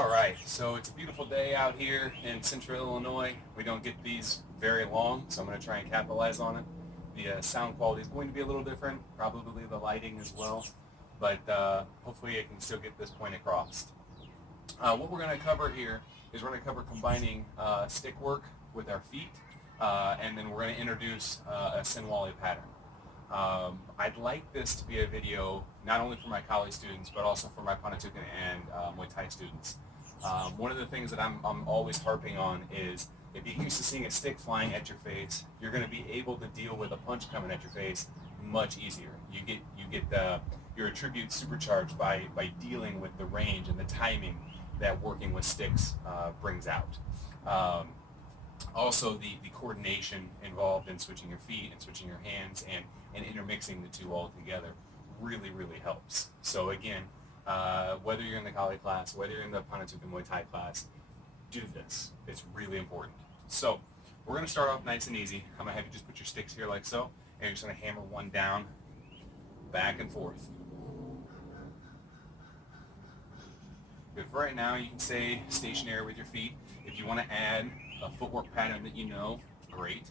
All right, so it's a beautiful day out here in central Illinois. We don't get these very long, so I'm going to try and capitalize on it. The sound quality is going to be a little different, probably the lighting as well, but hopefully I can still get this point across. What we're going to cover here is we're going to cover combining stick work with our feet, and then we're going to introduce a siniwalli pattern. I'd like this to be a video not only for my college students, but also for my Panatukan and Muay Thai students. One of the things that I'm always harping on is if you're used to seeing a stick flying at your face, you're going to be able to deal with a punch coming at your face much easier. You get your attributes supercharged by dealing with the range and the timing that working with sticks brings out. Also, the coordination involved in switching your feet and switching your hands and intermixing the two all together really helps. So again, whether you're in the Kali class, whether you're in the Panatukan Muay Thai class, do this. It's really important. So we're going to start off nice and easy. I'm going to have you just put your sticks here like so, and you're just going to hammer one down, back and forth. Good. For right now, you can stay stationary with your feet. If you want to add a footwork pattern that you know, great.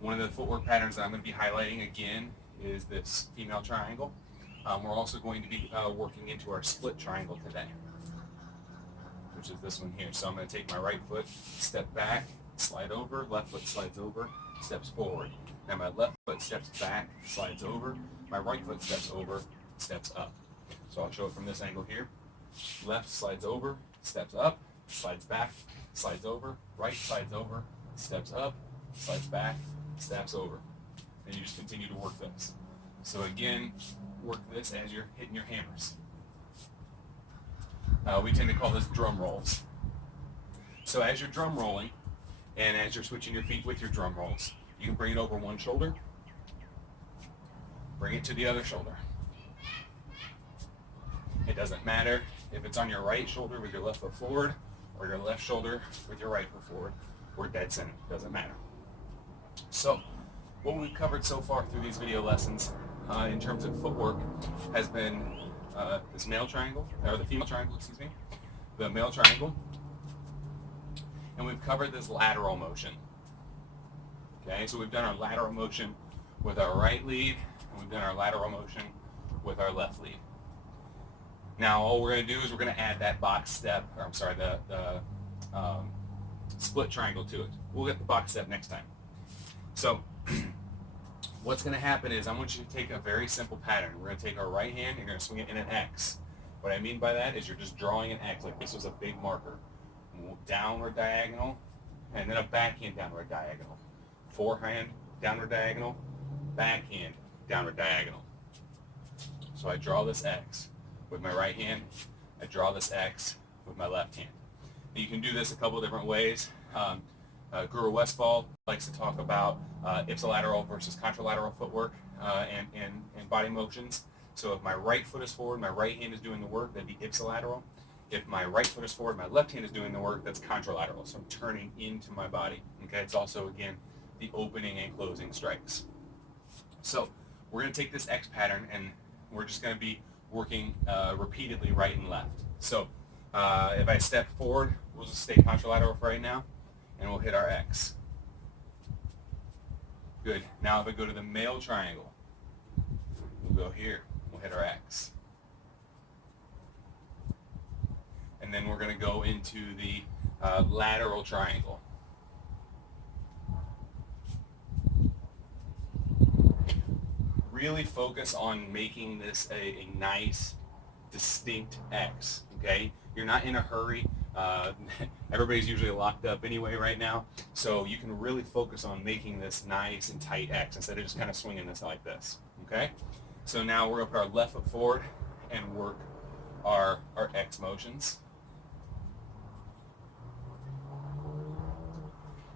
One of the footwork patterns that I'm going to be highlighting again is this female triangle. We're also going to be working into our split triangle today, which is this one here. So I'm going to take my right foot, step back, slide over, left foot slides over, steps forward. Now my left foot steps back, slides over, my right foot steps over, steps up. So I'll show it from this angle here. Left slides over, steps up, slides back, slides over, right slides over, steps up, slides back, steps over. And you just continue to work this. So again, work this as you're hitting your hammers. We tend to call this drum rolls. So as you're drum rolling, and as you're switching your feet with your drum rolls, you can bring it over one shoulder, bring it to the other shoulder. It doesn't matter if it's on your right shoulder with your left foot forward, or your left shoulder with your right foot forward. We're dead center, doesn't matter. So, what we've covered so far through these video lessons in terms of footwork has been this male triangle, or the female triangle, excuse me, the male triangle, and we've covered this lateral motion. Okay, so we've done our lateral motion with our right lead, and we've done our lateral motion with our left lead. Now all we're going to do is we're going to add that box step, or I'm sorry, the split triangle to it. We'll get the box step next time. So what's going to happen is I want you to take a very simple pattern. We're going to take our right hand and you're going to swing it in an X. What I mean by that is you're just drawing an X, like this was a big marker. Downward diagonal, and then a backhand downward diagonal. Forehand downward diagonal, backhand downward diagonal. So I draw this X with my right hand, I draw this X with my left hand. And you can do this a couple of different ways. Guru Westfall likes to talk about ipsilateral versus contralateral footwork and body motions. So if my right foot is forward, my right hand is doing the work, that'd be ipsilateral. If my right foot is forward, my left hand is doing the work, that's contralateral. So I'm turning into my body. Okay, it's also, again, the opening and closing strikes. So we're going to take this X pattern and we're just going to be working repeatedly right and left. So if I step forward, we'll just stay contralateral for right now, and we'll hit our X. Good. Now if I go to the male triangle, we'll go here, we'll hit our X. And then we're going to go into the lateral triangle. Really focus on making this a nice, distinct X, okay? You're not in a hurry. Everybody's usually locked up anyway right now, so you can really focus on making this nice and tight X instead of just kind of swinging this like this, okay? So now we're going to put our left foot forward and work our X motions.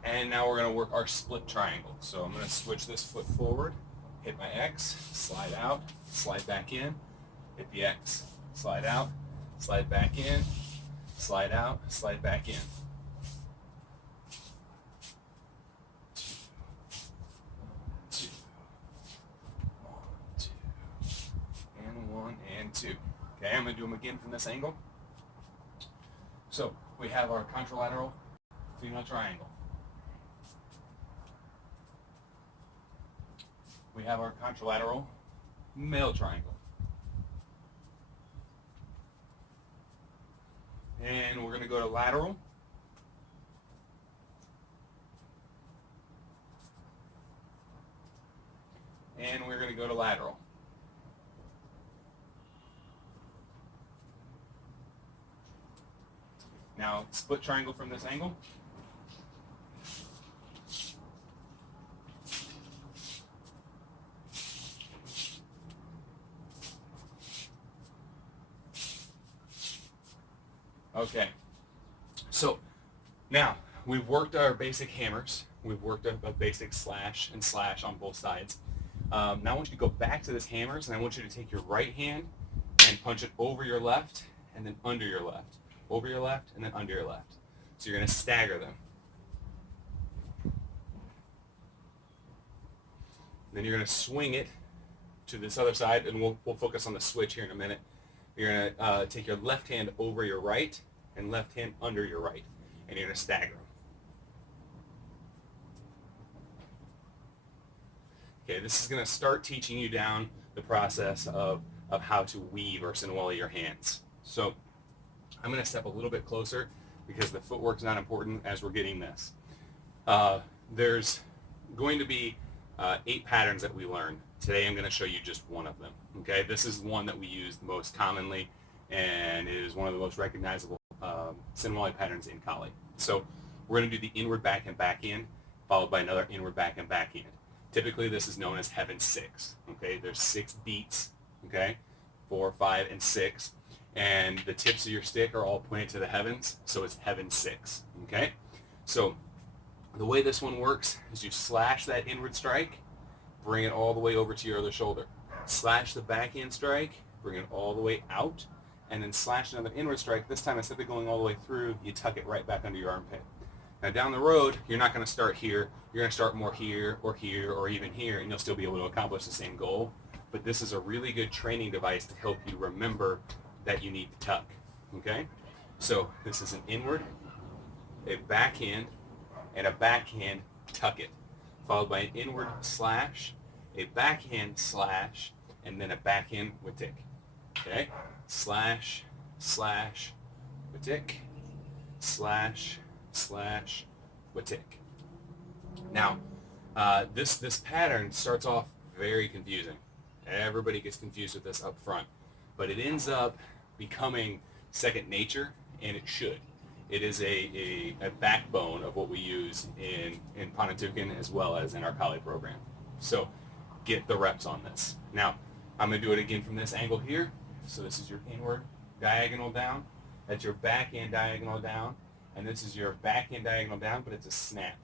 And now we're going to work our split triangle. So I'm going to switch this foot forward, hit my X, slide out, slide back in, hit the X, slide out, slide back in, slide out, slide back in. 2, 1, 2, and 1 and 2. Okay, I'm going to do them again from this angle. So we have our contralateral female triangle. We have our contralateral male triangle. And we're going to go to lateral. And we're going to go to lateral. Now, split triangle from this angle. Okay, so now we've worked our basic hammers. We've worked a basic slash and slash on both sides. Now I want you to go back to this hammers, and I want you to take your right hand and punch it over your left and then under your left. Over your left and then under your left. So you're going to stagger them. Then you're going to swing it to this other side, and we'll focus on the switch here in a minute. You're going to take your left hand over your right and left hand under your right, and you're going to stagger them. Okay, this is going to start teaching you down the process of how to weave or siniwalli your hands. So I'm going to step a little bit closer because the footwork is not important as we're getting this. There's going to be 8 patterns that we learn. Today I'm going to show you just one of them. Okay, this is one that we use most commonly and is one of the most recognizable siniwalli patterns in Kali. So we're going to do the inward backhand backhand followed by another inward backhand backhand. Typically this is known as heaven 6. Okay, there's 6 beats. Okay, 4, 5, and 6. And the tips of your stick are all pointed to the heavens, so it's heaven 6. Okay, so the way this one works is you slash that inward strike, bring it all the way over to your other shoulder. Slash the backhand strike, bring it all the way out, and then slash another inward strike. This time, instead of going all the way through, you tuck it right back under your armpit. Now down the road, you're not going to start here. You're going to start more here, or even here, and you'll still be able to accomplish the same goal. But this is a really good training device to help you remember that you need to tuck. Okay? So this is an inward, a backhand, and a backhand tuck it, followed by an inward slash, a backhand slash, and then a backhand witik. Okay? Slash, slash, witik, slash, slash, witik. Now, this pattern starts off very confusing. Everybody gets confused with this up front, but it ends up becoming second nature, and it should. It is a backbone of what we use in Panatukan as well as in our Kali program. So get the reps on this. Now, I'm going to do it again from this angle here. So this is your inward diagonal down. That's your backhand diagonal down. And this is your backhand diagonal down, but it's a snap.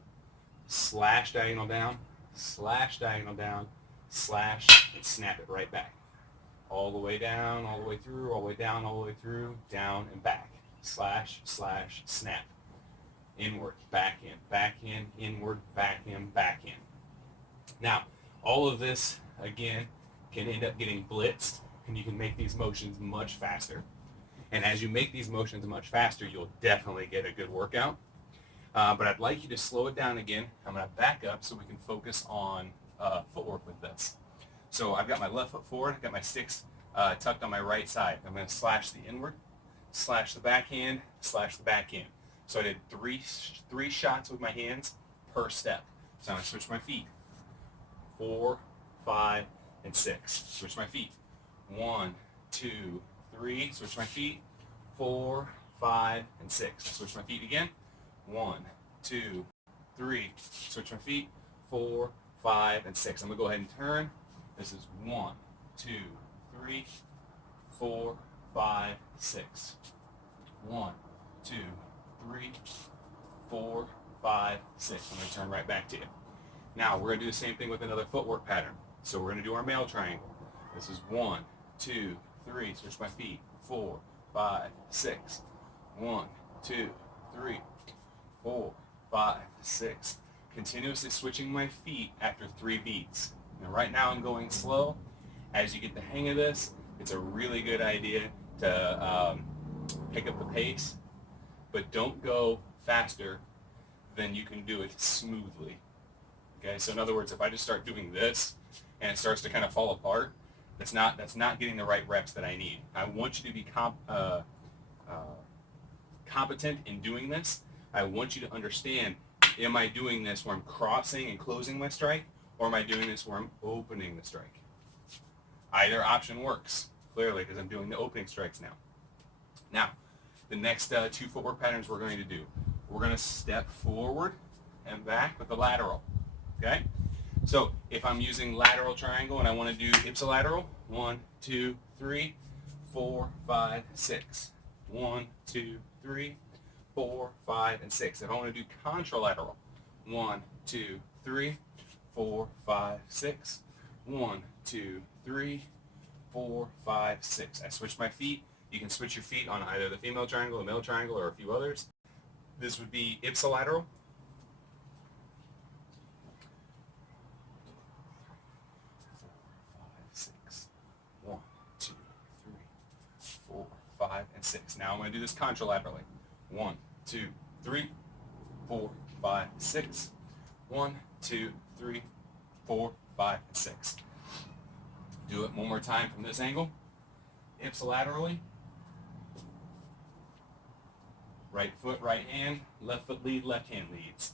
Slash diagonal down, slash diagonal down, slash, and snap it right back. All the way down, all the way through, all the way down, all the way through, down, and back. Slash, slash, snap. Inward, backhand, inward, backhand, backhand. Now, all of this, again, can end up getting blitzed, and you can make these motions much faster. And as you make these motions much faster, you'll definitely get a good workout. But I'd like you to slow it down again. I'm going to back up so we can focus on footwork with this. So I've got my left foot forward, I've got my sticks tucked on my right side. I'm going to slash the inward, slash the backhand, slash the backhand. So I did three shots with my hands per step. So I'm going to switch my feet. 4, 5, and 6. Switch my feet. 1, 2, 3. Switch my feet. 4, 5, and 6. Switch my feet again. 1, 2, 3. Switch my feet. 4, 5, and 6. I'm going to go ahead and turn. This is 1, 2, 3, 4, 5, 6. 1, 2, 3, 4, 5, 6. I'm going to turn right back to you. Now we're going to do the same thing with another footwork pattern. So we're going to do our male triangle. This is 1, 2, 3. Switch my feet. 4, 5, 6. 1, 2, 3, 4, 5, 6. Continuously switching my feet after 3 beats. Now right now I'm going slow. As you get the hang of this, it's a really good idea to pick up the pace but don't go faster than you can do it smoothly. Okay, so in other words, if I just start doing this and it starts to kind of fall apart, that's not getting the right reps that I need. I want you to be competent in doing this. I want you to understand, am I doing this where I'm crossing and closing my strike, or am I doing this where I'm opening the strike? Either option works, clearly, because I'm doing the opening strikes now. Now, the next two footwork patterns we're going to do. We're going to step forward and back with the lateral, okay? So if I'm using lateral triangle and I want to do ipsilateral, 1, 2, 3, 4, 5, 6. 1, 2, 3, 4, 5, and 6. If I want to do contralateral, 1, 2, 3, 4, 5, 6. 1, 2, 3, 4, 5, 6. I switch my feet. You can switch your feet on either the female triangle, the male triangle, or a few others. This would be ipsilateral. 1, 2, 3, 4, 5, and 6. Now I'm going to do this contralaterally. 1, 2, 3, 4, 5, 6. 1, 2, 3, 4, 5, and 6. Do it one more time from this angle. Ipsilaterally. Right foot, right hand. Left foot lead, left hand leads.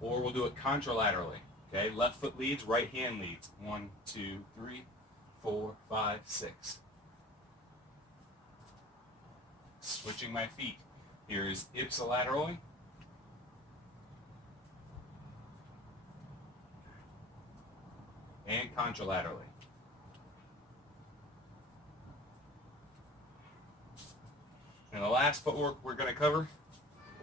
Or we'll do it contralaterally. Okay, left foot leads, right hand leads. 1, 2, 3, 4, 5, 6. Switching my feet. Here is ipsilaterally. And contralaterally. And the last footwork we're going to cover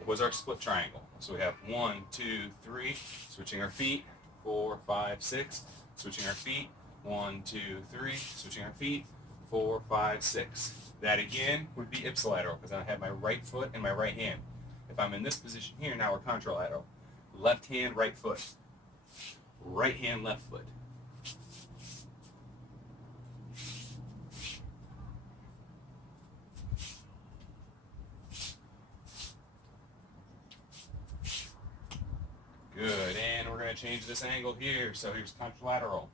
was our split triangle. So we have 1, 2, 3, switching our feet, 4, 5, 6, switching our feet, 1, 2, 3, switching our feet, 4, 5, 6. That again would be ipsilateral because I have my right foot and my right hand. If I'm in this position here, now we're contralateral. Left hand, right foot. Right hand, left foot. Good, and we're going to change this angle here. So here's contralateral.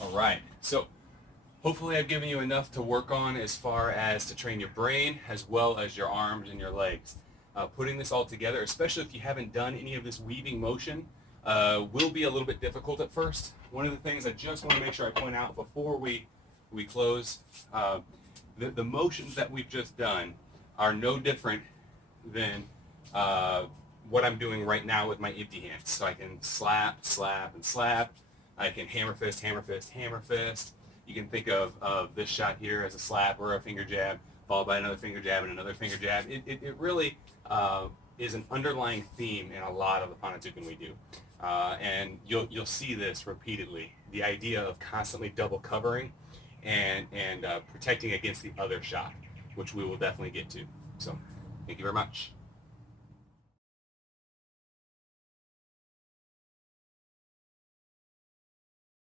All right, so hopefully I've given you enough to work on as far as to train your brain as well as your arms and your legs. Putting this all together, especially if you haven't done any of this weaving motion, will be a little bit difficult at first. One of the things I just want to make sure I point out before we close, the motions that we've just done are no different than what I'm doing right now with my empty hands. So I can slap, slap, and slap. I can hammer fist, hammer fist, hammer fist. You can think of this shot here as a slap or a finger jab, followed by another finger jab and another finger jab. It really is an underlying theme in a lot of the Panatukan we do. And you'll see this repeatedly. The idea of constantly double covering and protecting against the other shot, which we will definitely get to. So thank you very much.